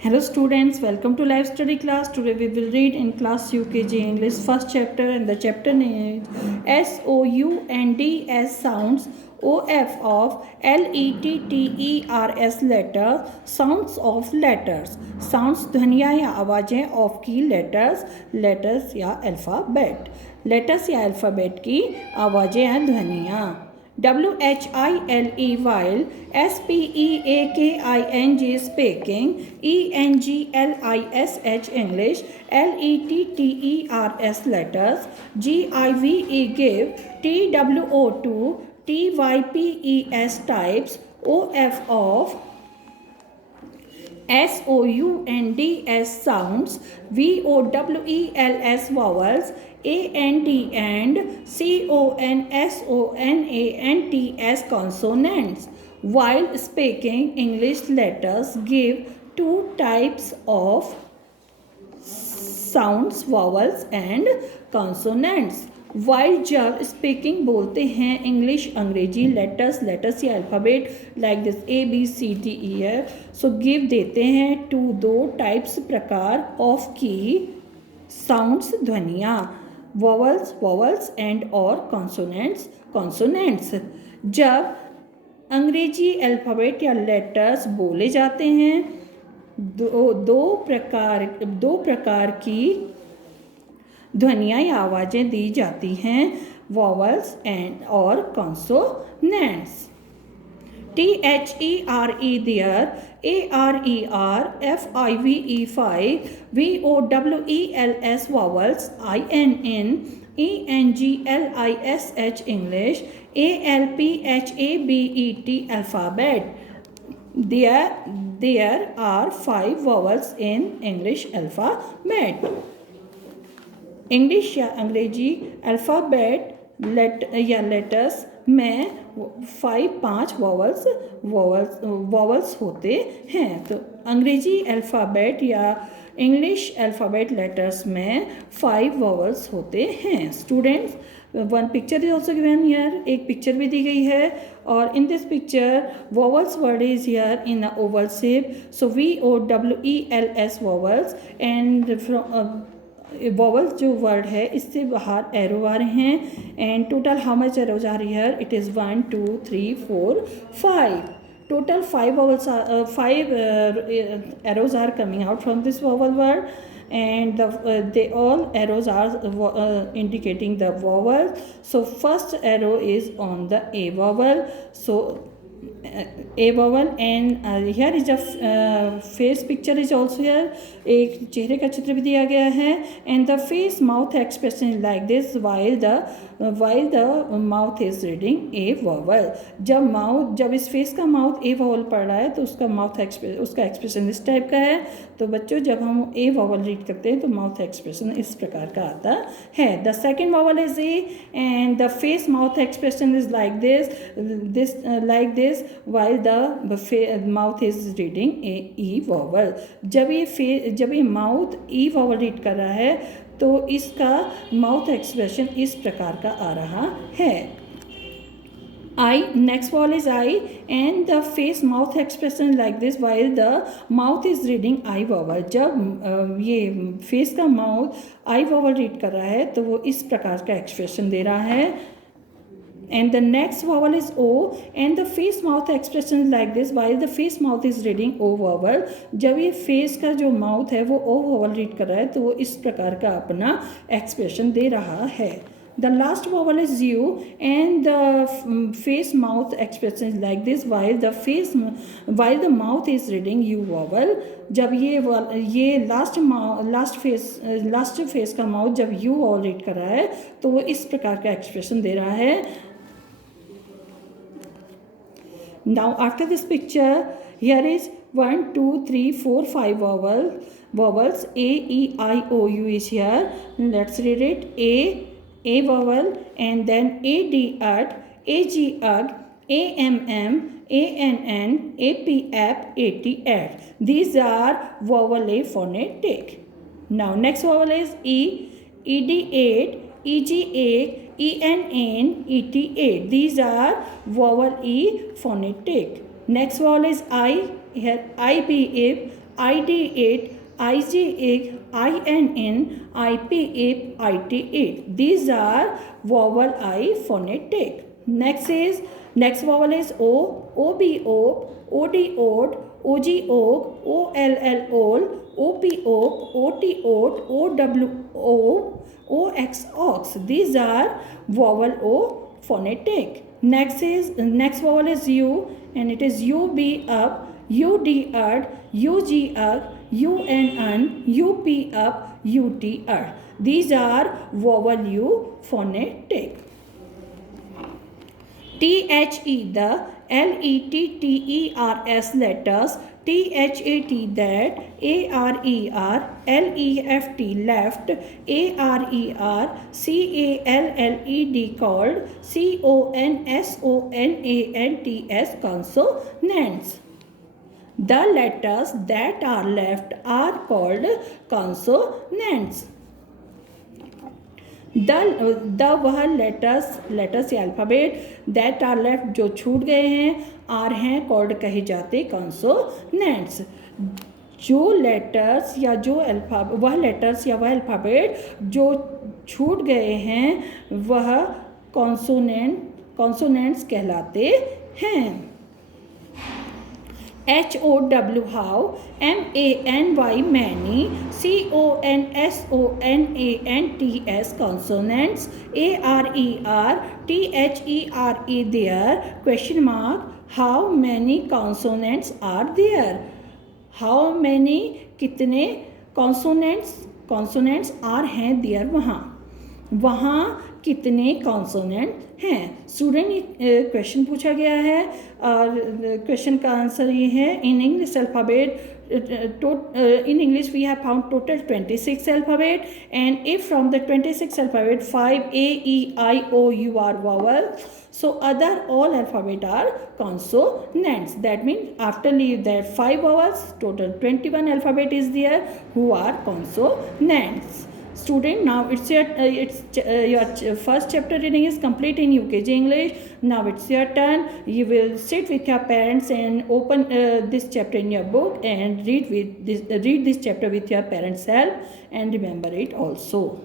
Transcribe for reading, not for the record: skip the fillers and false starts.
Hello students, welcome to live study class. Today we will read in class UKG English first chapter and the chapter name is SOUNDS sounds OF of LETTERS letter sounds of letters. Sounds ध्वनियाँ या आवाज़ें of की letters या alphabet. Letters या alphabet की आवाज़ें या ध्वनियाँ. WHILE while SPEAKING speaking ENGLISH English LETTERS letters GIVE give TWO2 TYPES types OF of SOUNDS sounds VOWELS vowels AND and CONSONANTS consonants. While speaking English letters give two types of sounds vowels and consonants. While जब speaking बोलते हैं English अंग्रेजी letters या alphabet like this ABCDE है so give देते हैं to दो types प्रकार ऑफ की साउंड्स ध्वनियाँ वॉवल्स एंड और कॉन्सोनेंट्स जब अंग्रेजी अल्फ़ाबेट या लेटर्स बोले जाते हैं दो प्रकार की ध्वनियाँ या आवाज़ें दी जाती हैं वॉवल्स एंड और consonants. THERE there, ARER, FIVE 5, VOWELS vowels, INN, ENGLISH English, ALPHABET alphabet. There are 5 vowels in English alphabet. English या अंग्रेजी अल्फ़ाबेट लेटर्स में 5 वॉवल्स होते हैं. तो अंग्रेजी अल्फ़ाबेट या इंग्लिश अल्फ़ाबेट लेटर्स में 5 वॉवल्स होते हैं. Students, one picture is also given here. एक पिक्चर भी दी गई है और in this picture vowels word is here in a oval shape. So VOWELS vowels and vowels जो वर्ड है इससे बाहर एरो आ रहे हैं and total how much arrows are here. It is 1 2 3 4 5. Total 5 vowels are 5 arrows are coming out from this vowel word and they all arrows are indicating the vowel. So first arrow is on the A vowel. So A vowel and here is a face picture is also here. एक चेहरे का चित्र भी दिया गया है and the face mouth expression is like this while the mouth is reading A vowel. जब इस फेस का माउथ A vowel पढ़ रहा है तो उसका एक्सप्रेशन इस टाइप का है. तो बच्चों जब हम A vowel रीड करते हैं तो माउथ एक्सप्रेशन इस प्रकार का आता है. The second vowel is A and the face mouth expression is like this while the mouth is reading E vowel. जब ये माउथ E vowel रीड कर रहा है तो इसका माउथ एक्सप्रेशन इस प्रकार का आ रहा है. I, next vowel is I and the face mouth expression like this while the mouth is reading I vowel. जब ये फेस का माउथ I vowel रीड कर रहा है तो वो इस प्रकार का एक्सप्रेशन दे रहा है. And the next vowel is O and the face mouth expression is like this while the face mouth is reading O vowel. जब ये फेस का जो माउथ है वो O vowel रीड कर रहा है तो वो इस प्रकार का अपना एक्सप्रेशन दे रहा है. The last vowel is U and the face mouth expression is like this while the mouth is reading U vowel. जब ये लास्ट फेस का माउथ जब U vowel रीड कर रहा है तो वो इस प्रकार का एक्सप्रेशन दे रहा है. Now after this picture here is 1 2 3 4 5 vowels A E I O U is here. Let's read it. A vowel and then AD at AG ag AMM ANN AP ap AT at. These are vowel A phonetic. Now next vowel is E ED8 EG8 ENN ET8. These are vowel E phonetic. Next vowel is I. Here I be ID8, IG8, INN, IP8, IT8. These are vowel I phonetic. Next vowel is O, OB, O, OD, OD, OG, OG, OLL, OL, OP, OP, OT, OT, OW, O, OX, OX. These are vowel O phonetic. Next vowel is U, and it is UB up, UD ud, UG ug, UN, UP up, UT ud. These are vowel U phonetic. THE, the LETTERS letters, THAT, that, ARER, LEFT, left, ARER, CALLED, called, CONSONANTS, consonants. The letters that are left are called consonants. The वह letters या alphabet that are left जो छूट गए हैं are हैं called कहे जाते consonants. जो लेटर्स या जो वह लेटर्स या वह अल्फ़ाबेट जो छूट गए हैं वह कॉन्सोनेंट्स कहलाते हैं. HOW, how, MANY, many, CONSONANTS, consonants, ARER, THERE, there, question mark, how many consonants are there? How many, कितने consonants are हैं there, वहाँ कितने कॉन्सोनेंट हैं. स्टूडेंट क्वेश्चन पूछा गया है और क्वेश्चन का आंसर ये है. In English alphabet in English we have found total 26 alphabet, and if from the 26 alphabet 5 A, E, I, O, U are vowel, so other all alphabet are consonants. That means after leave that 5 vowels, total 21 alphabet is there who are consonants. Student, now your first chapter reading is complete in UKG English. Now it's your turn. You will sit with your parents and open this chapter in your book and read this chapter with your parents' help, and remember it also.